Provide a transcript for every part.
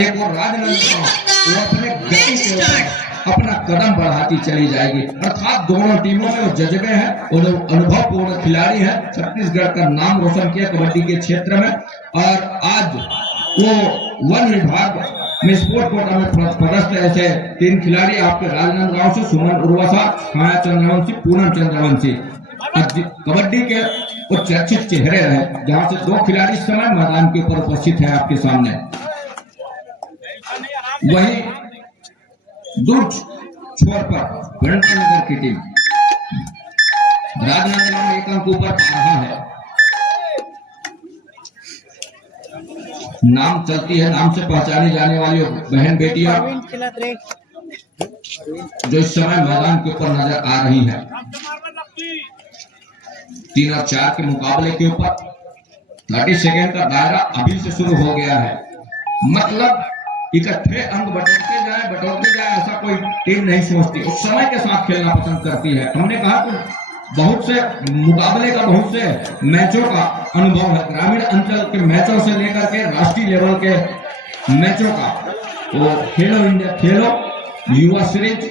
एक और राजनांदगांव वो अपने गति से अपना कदम बढ़ाती चली जाएगी। अर्थात दोनों टीमों में वो जज्बे हैं, अनुभवपूर्ण खिलाड़ी हैं। छत्तीसगढ़ का नाम रोशन किया कबड्डी के क्षेत्र में और आज वो वन विभाग में स्पोर्ट कोटा में पदस्थ ऐसे 3 खिलाड़ी आपके राजनांदगांव से सुमन उर्वसा, छाया चंद्रवंशी, पूनम चंद्रवंशी कबड्डी के वो चर्चित चेहरे हैं, जहां से 2 खिलाड़ी इस समय मैदान के ऊपर उपस्थित है आपके सामने। वही दूर छोर पर गणतंत्र की टीम राजनांदगांव 1 अंक ऊपर रहा है। नाम चलती है, नाम से पहचानी जाने वाली बहन बेटियां जो इस समय मैदान के ऊपर नजर आ रही है। 3 और 4 के मुकाबले के ऊपर 30 सेकेंड का दायरा अभी से शुरू हो गया है। मतलब इकट्ठे अंक बटोरते जाए ऐसा कोई टीम नहीं सोचती, उस समय के साथ खेलना पसंद करती है। हमने कहा कि बहुत से मुकाबले का, बहुत से मैचों का अनुभव है, ग्रामीण अंचल के मैचों से लेकर के राष्ट्रीय लेवल के मैचों का। तो खेलो इंडिया, खेलो युवा सीरीज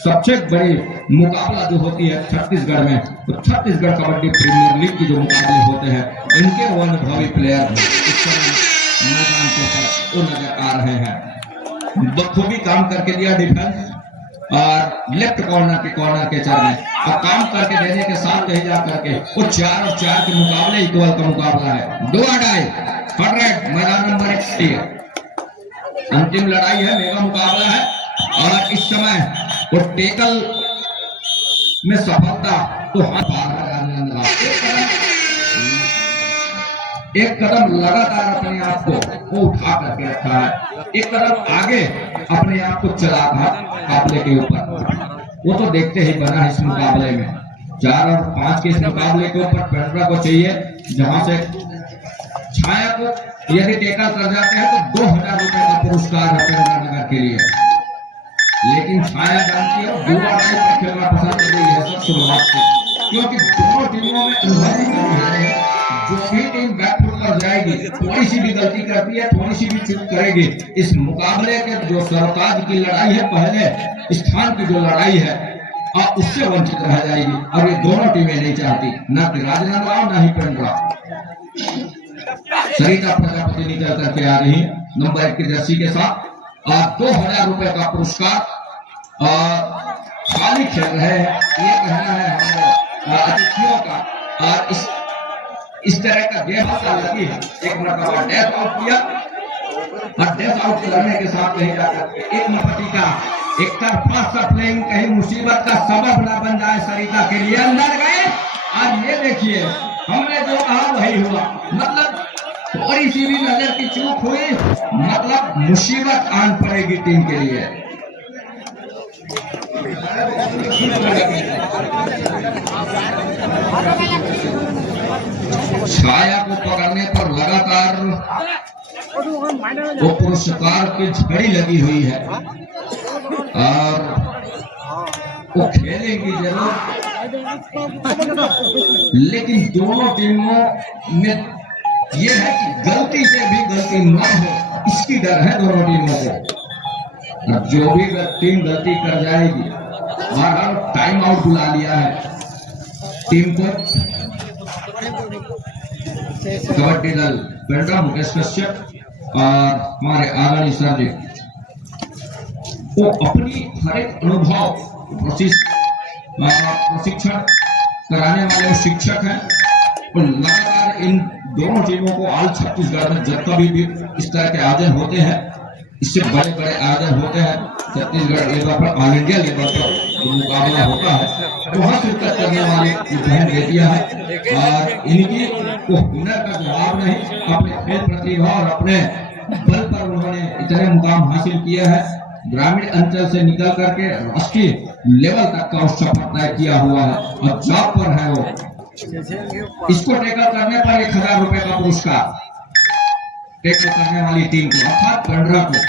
सबसे बड़ी मुकाबला जो होती है छत्तीसगढ़ में, तो छत्तीसगढ़ कबड्डी प्रीमियर लीग की जो मुकाबले होते हैं, इनके वो अनुभवी प्लेयर मैदान के ऊपर वो नजर आ रहे हैं। बखूबी काम करके दिया डिफेंस और लेफ्ट कॉर्नर के चरने और काम करके देने के साथ कहीं जा करके वो 4 और 4 के मुकाबले इक्वल का मुकाबला है। 2 अड़ाई मैदान नंबर 1 अंतिम लड़ाई है, मेगा मुकाबला है और इस समय वो टेकल में सफलता तो हाथ एक कदम लगातार अपने आप को वो उठा करके रखा है, एक कदम आगे अपने आप को चला था मुकाबले के ऊपर। वो तो देखते ही बना इस मुकाबले में 4 और 5 के इस मुकाबले के ऊपर पेंड्रा को चाहिए, जहां से छाया को यदि टेकल कर जाते हैं तो 2000 रुपए का पुरस्कार है पेंड्रा नगर के लिए। लेकिन छाया जानती है 2 अड़ाई पर खेलना पसंद कर रही है सब शुरुआत से, क्योंकि दोनों टीमों में अनुभवी कमी है। जो भी टीम बैकफुट पर जाएगी, थोड़ी सी भी गलती करती है, थोड़ी सी भी चूक करेगी, इस मुकाबले के जो सरताज की लड़ाई है, पहले स्थान की जो लड़ाई है उससे वंचित रह जाएगी। और ये दोनों टीमें नहीं चाहती, न कि राजनांदगांव न ही पेंड्रा। सरिता प्रजापति निकल करके आ रही है नंबर 1 की जर्सी के साथ और 2000 रुपए का पुरस्कार और खाली खेल रहे हैं, ये कहना है हमारे अतिथियों का। और इस तरह का गेम लगी है, एक मरतबा डेथ आउट किया और डेथ आउट करने के साथ कहीं जाकर एक नंबर का एक तरफा सा प्लेइंग कहीं मुसीबत का सबब ना बन जाए सरिता के लिए। अंदर गए और ये देखिए हमने जो कहा वही हुआ, मतलब थोड़ी सी भी नजर की चूक हुई मतलब मुसीबत आन पड़ेगी टीम के लिए। छाया को पकड़ने पर लगातार वो पुरस्कार की झड़ी लगी हुई है और वो खेलेंगी जरूर, लेकिन दोनों टीमों में ये है कि गलती से भी गलती न हो, इसकी डर है दोनों टीमों को। अब जो भी टीम गलती कर जाएगी, बाहर टाइम आउट बुला लिया है टीम को। कबड्डी दल पेंड्रा मुकेश कश्यप और हमारे आदरणीय सर जी वो अपनी हर एक अनुभव प्रशिक्षण कराने वाले शिक्षक हैं और लगातार इन दोनों टीमों को ऑल छत्तीसगढ़ में जब कभी भी इस तरह के आयोजन होते हैं, इससे बड़े बड़े आयोजन होते हैं छत्तीसगढ़ लेवल पर, ऑल इंडिया लेवल पर जो मुकाबला होता है, वहाँ शिरकत करने वाली बहन बेटियां हैं और इनकी को हुनर का जवाब नहीं, अपने खेल प्रतिभा और अपने बल पर उन्होंने इतने मुकाम हासिल किए हैं। ग्रामीण अंचल से निकल करके राष्ट्रीय लेवल तक का उस सफर तय किया हुआ है और जॉब पर है वो। इसको टेकल करने पर 1000 रुपए का पुरस्कार टेकल करने वाली टीम को अर्थात पेंड्रा को।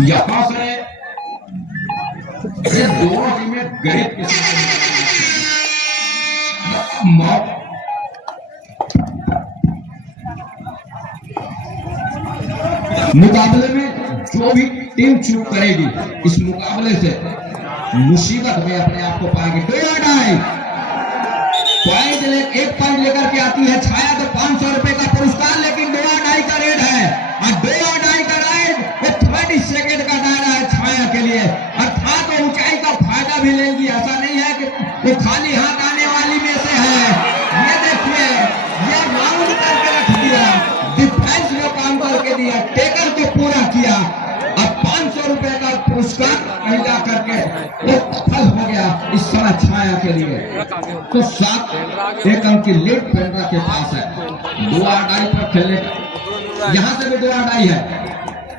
यहाँ से ये दोनों टीमें गरीब किस्म के मुकाबले में जो भी टीम चूक करेगी इस मुकाबले से मुसीबत में अपने आप को पाएगी। एक पॉइंट लेकर के आती है छाया तो 500 रुपए का पुरस्कार, लेकिन 2.5 का रेड है और 2.5 का रेड 30 सेकेंड का दायरा है छाया के लिए, अर्थात तो ऊंचाई का फायदा भी लेंगी। ऐसा नहीं है कि वो खाली हाथ आने वाली में से है। ये देखिए ये राउंड करके रख दिया, डिफेंस में काम करके दिया, टेकर को पूरा किया और 500 रुपए का पुरस्कार कहीं जा करके वो सफल हो गया इस समय छाया के लिए। तो 7 अंक की लीड पेंड्रा के पास है। 2.5 पर खेलने का यहाँ से भी 2.5 है,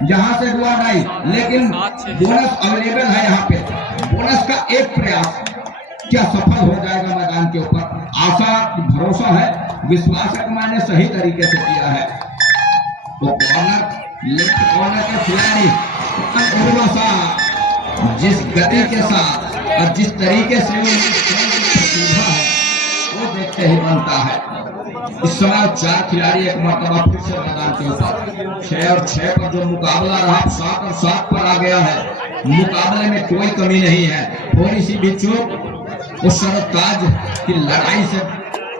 यहाँ से 2.5, लेकिन बोनस अवेलेबल है। यहाँ पे बोनस का एक प्रयास क्या सफल हो जाएगा मैदान के ऊपर, आशा भरोसा है, विश्वास है कि मैंने सही तरीके से किया है। तो कॉर्नर लेफ्ट कॉर्नर के खिलाड़ी जिस गति के साथ और जिस तरीके से प्रतिभा है वो देखते ही बनता है। इस समय 4 खिलाड़ी एक मरतबा फिर से मैदान के ऊपर 6 और 6 पर जो मुकाबला रहा 7 और 7 पर आ गया है। मुकाबले में कोई कमी नहीं है, थोड़ी सी भी चूक उस सरताज की लड़ाई से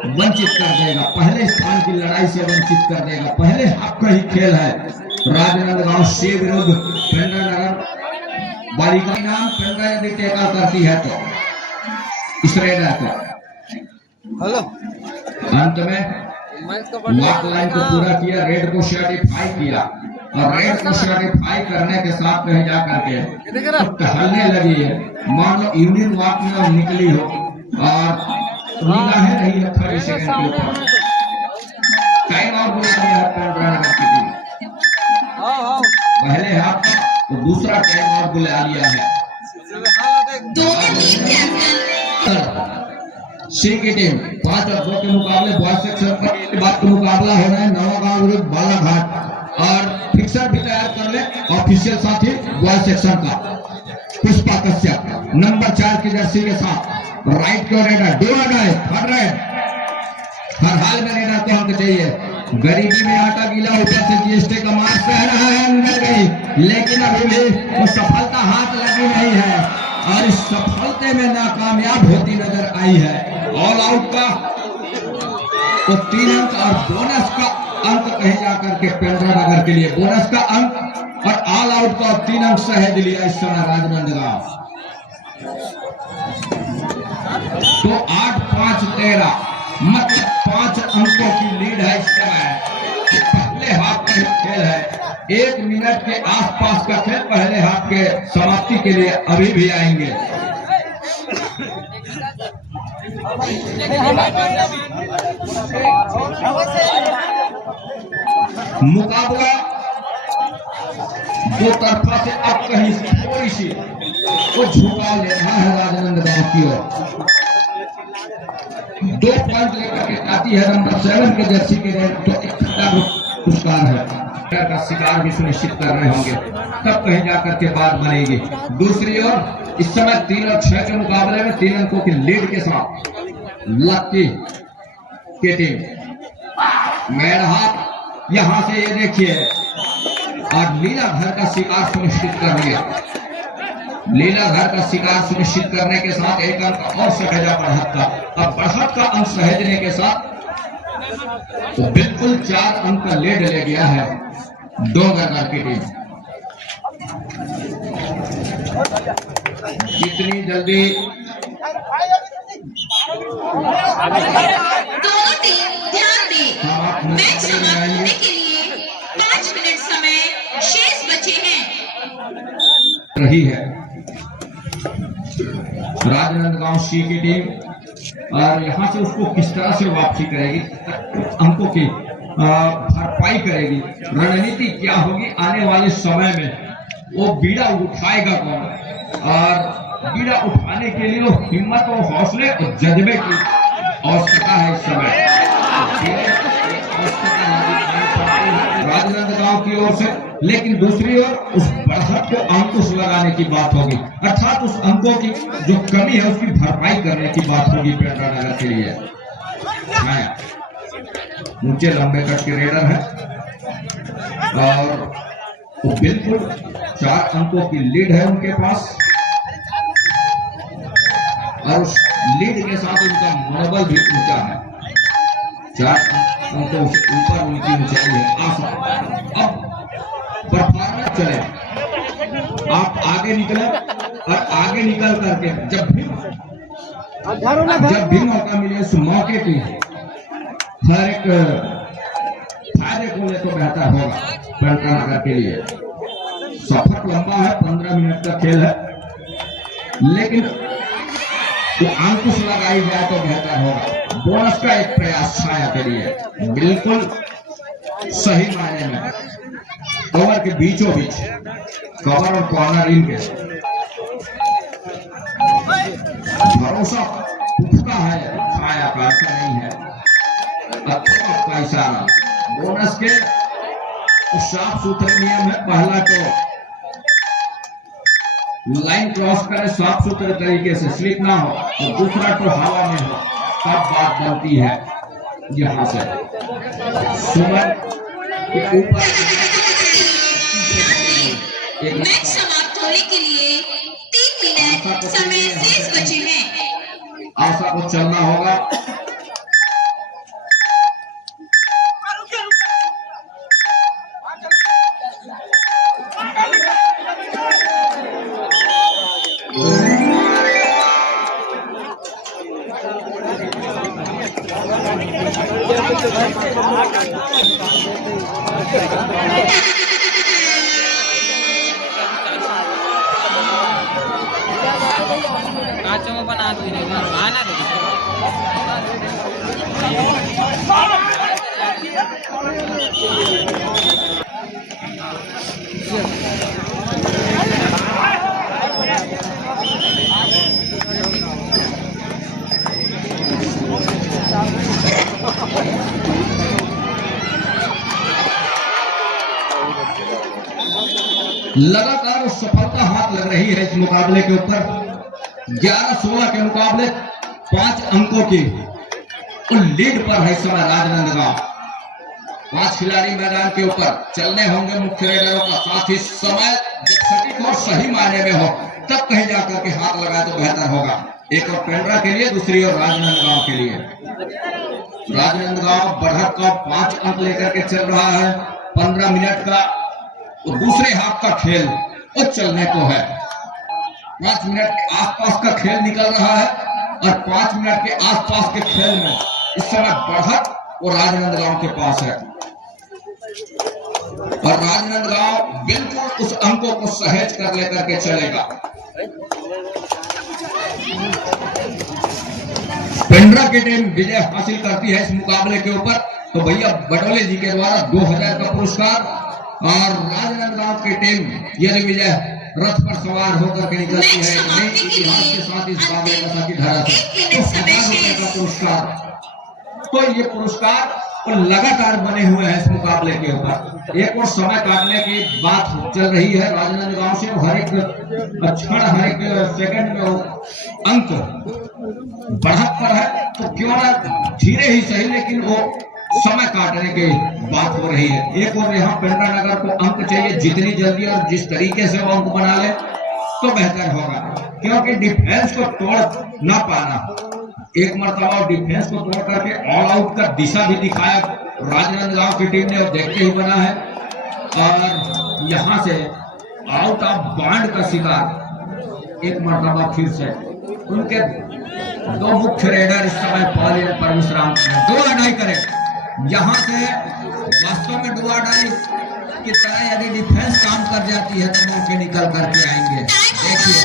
वंचित कर देगा, पहले स्थान की लड़ाई से वंचित कर देगा। पहले हाफ का ही खेल है। राजनांदगांव से विरुद्ध पेंड्रा नगर बालिका नाम पेंड्रा यदि टेका करती है तो इस रेडर को अंत में मार्क लाइन को पूरा किया, रेड को सर्टिफाई किया और रेड को सर्टिफाई करने के साथ कहीं जा करके तो टहलने लगी है। मान लो यूनियन वॉक में निकली हो और नीला है नहीं है 30 सेकंड के ऊपर टाइम आउट बुला दिया है पेंड्रा नगर की टीम। पहले हाफ तो दूसरा टाइम आउट बुला लिया है। सी की टीम 5 और 2 के मुकाबले बॉयज सेक्शन के बाद मुकाबला हो रहा है नवागांव विरुद्ध बालाघाट और फिक्सर भी तैयार कर ले ऑफिशियल साथी बॉयज सेक्शन का पुष्पा कश्यप नंबर 4 की जर्सी के साथ राइट को रेडर 2.5 हर हाल में रेडर को अंक चाहिए। गरीबी में आटा गीला ऊपर से जीएसटी का मार सह रहा है, अंदर गई लेकिन अभी भी वो सफलता हाथ लगी नहीं है और इस सफलते में नाकामयाब होती नजर आई है। ऑल आउट का तो 3 अंक और बोनस का अंक कहीं जाकर के पेंड्रा नगर के लिए बोनस का अंक और ऑल आउट का 3 अंक सहेज लिया इस समय राजनांदगांव। तो 8-5-13 मतलब 5 अंकों की लीड है इस समय। पहले हाफ का खेल है, 1 मिनट के आसपास का खेल पहले हाफ के समाप्ति के लिए अभी भी आएंगे। मुकाबला दो तरफा से अब कहीं थोड़ी सी वो झुका ले रहा है राजनांदगांव की ओर। 2 पॉइंट लेकर के आती है नंबर 7 के जर्सी के लिए तो एक पुरस्कार है का शिकार भी सुनिश्चित कर रहे होंगे, तब कहीं जाकर के बात बनेगी। दूसरी ओर इस समय 3 और 6 के मुकाबले में 3 अंकों की लीड के साथ लक्की की टीम मेरहाट यहां से ये देखिए और लीला घर का शिकार सुनिश्चित कर लिया। लीला घर का शिकार सुनिश्चित करने के साथ 1 अंक और सहेजा बढ़त का। अब बढ़त का अंक सहेजने के साथ तो बिल्कुल 4 अंक का लीड ले गया है डोंगरगढ़ की टीम। कितनी जल्दी दोनों टीम ध्यान दें, मैच समाप्त होने के लिए 5 मिनट समय शेष बचे हैं। रही है राजनांदगांव सी की टीम और यहां से उसको किस तरह से वापसी करेगी, अंकों की भरपाई करेगी, रणनीति क्या होगी आने वाले समय में, वो बीड़ा उठाएगा कौन और बीड़ा उठाने के लिए वो हिम्मत और हौसले और जज्बे की आवश्यकता है इस समय। राजनांदगांव की ओर से, लेकिन दूसरी ओर उस बढ़त को अंक अंकुश लगाने की बात होगी, अर्थात उस अंकों की जो कमी है उसकी भरपाई करने की बात होगी पेंड्रा नगर के लिए। छाया ऊंचे लंबे कट के रेडर है और वो बिल्कुल 4 अंकों की लीड है उनके पास और उस लीड के साथ उनका मनोबल भी ऊंचा है। 4 अंकों से ऊपर उनकी ऊंचाई है। आशा अब परफॉर्मेंस चले, आप आगे निकले और आगे निकल करके जब भी मौका मिले उस मौके की हर एक फायदे को ले तो बेहतर होगा पेंड्रा नगर के लिए। सफर लंबा है, 15 मिनट का खेल है, लेकिन तो अंकुश लगाई जाए तो बेहतर होगा। बोनस का एक प्रयास छाया के लिए बिल्कुल सही मायने में कवर के बीचों बीच, कवर और कॉर्नर इनके भरोसा पुख्ता है छाया का, ऐसा नहीं है का इशारा। बोनस के साफ सुथरे नियम है, पहला तो लाइन क्रॉस करे साफ सुथरे तरीके से, स्लिप ना हो, तो दूसरा तो हवा में हो, तब बात बनती है। यहाँ से सुमन के ऊपर मैच समाप्त होने के लिए 3 मिनट समय शेष बचे हैं। आशा को चलना होगा। काचों में बना दो खाना लगातार सफलता हाथ लग रही है इस मुकाबले के ऊपर। 11-16 के मुकाबले 5 अंकों की लीड पर है इस समय राजनांदगांव। 5 खिलाड़ी मैदान के ऊपर चलने होंगे मुख्य रेडरों का, साथ ही समय सटीक और सही मायने में हो तब कहीं जाकर के हाथ लगाए तो बेहतर होगा। एक और पेंड्रा के लिए, दूसरी और राजनांदगांव के लिए। राजनांदगांव बढ़त का 5 अंक लेकर के चल रहा है। 15 मिनट का तो दूसरे हाफ का खेल वो चलने को है। 5 मिनट के आसपास का खेल निकल रहा है और 5 मिनट के आसपास के खेल में इस समय बढ़त वो राजनांदगांव के पास है और राजनांदगांव बिल्कुल उस अंकों को सहेज कर लेकर के चलेगा। पेंड्रा की टीम विजय हासिल करती है इस मुकाबले के ऊपर तो भैया बटोले जी के द्वारा 2000 का पुरस्कार, और राजनांदगांव की टीम यदि विजय रथ पर सवार होकर के निकलती है इतिहास के साथ इस बाबे का की धारा से तो 1000 रुपए का पुरस्कार। तो ये पुरस्कार तो लगातार बने हुए हैं इस मुकाबले के ऊपर। एक और समय काटने की बात चल रही है राजनांदगांव से, हर एक क्षण हर एक सेकंड में अंक बढ़त पर है तो क्यों ना धीरे ही सही लेकिन वो समय काटने की बात हो रही है। एक और यहाँ पेंड्रा नगर को अंक चाहिए, जितनी जल्दी और जिस तरीके से वो अंक बना ले तो बेहतर होगा, क्योंकि डिफेंस को तोड़ ना पाना, एक मरतबा डिफेंस को तोड़ करके ऑल आउट का दिशा भी दिखाया राजनांदगांव की टीम ने और देखते ही बना है। और यहाँ से आउट ऑफ बाउंड का शिकार एक मरतबा फिर से उनके 2 मुख्य रेडर इस समय पॉल पर विश्राम 2 अडाई करें। यहाँ से वास्तव में डुआडाई की तरह यदि डिफेंस काम कर जाती है तो मौके निकल करके आएंगे। देखिए